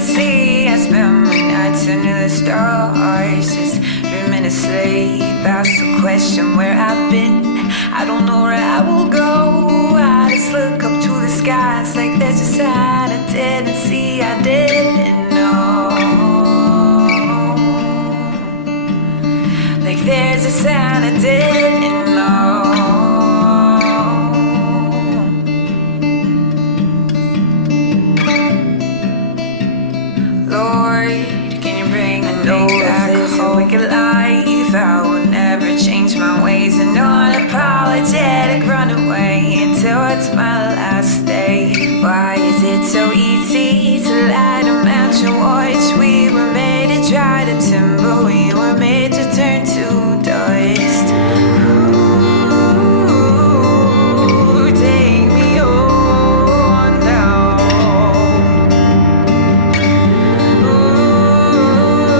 sea. I spend my nights under the stars, just dreaming of sleep. Ask the question where I've been. I don't know where I will go. I just look up to the skies like there's a sign I didn't see. I didn't know. Like there's a sign I didn't know. Lord, can you bring me back a wicked life? I will never change my ways. An unapologetic runaway until it's my last day. Why is it so easy to light a match and watch? We were made to dry to timber. We were made to turn to dust. Ooh, take me on down.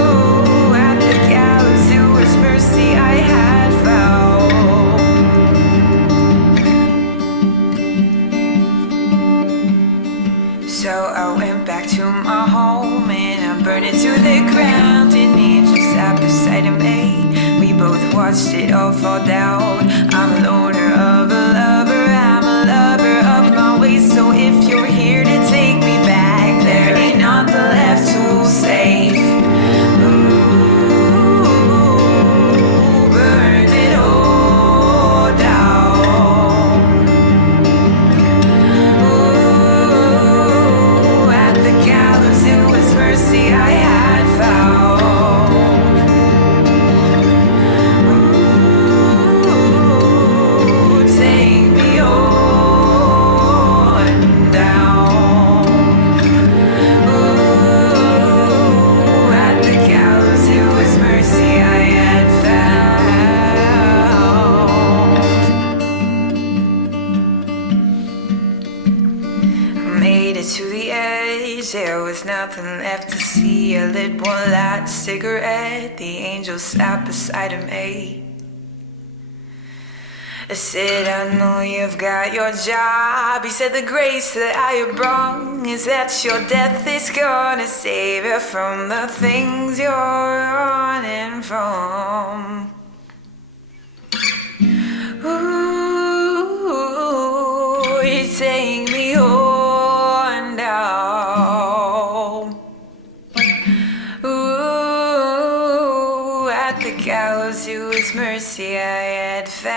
Ooh, at the gallows it was mercy I had found. So I went back to my home and I burned it to the ground. An angel sat beside me. We both watched it all fall down. I'm a loner of a lover. I'm a lover of my ways. So if you're here to take me back, there ain't nothing left to save. Ooh, burned it all down. Ooh, at the gallows it was mercy I had found. Ooh, take me on down. Ooh, at the gallows it was mercy I had found. I made it to the edge, there was nothing left to see. I lit one last cigarette, the angel sat beside me. I said, I know you've got your job. He said, the grace that I have brought is that your death is gonna save you from the things you're running from. Ooh, you take me on down. Ooh, at the gallows it was mercy I had found.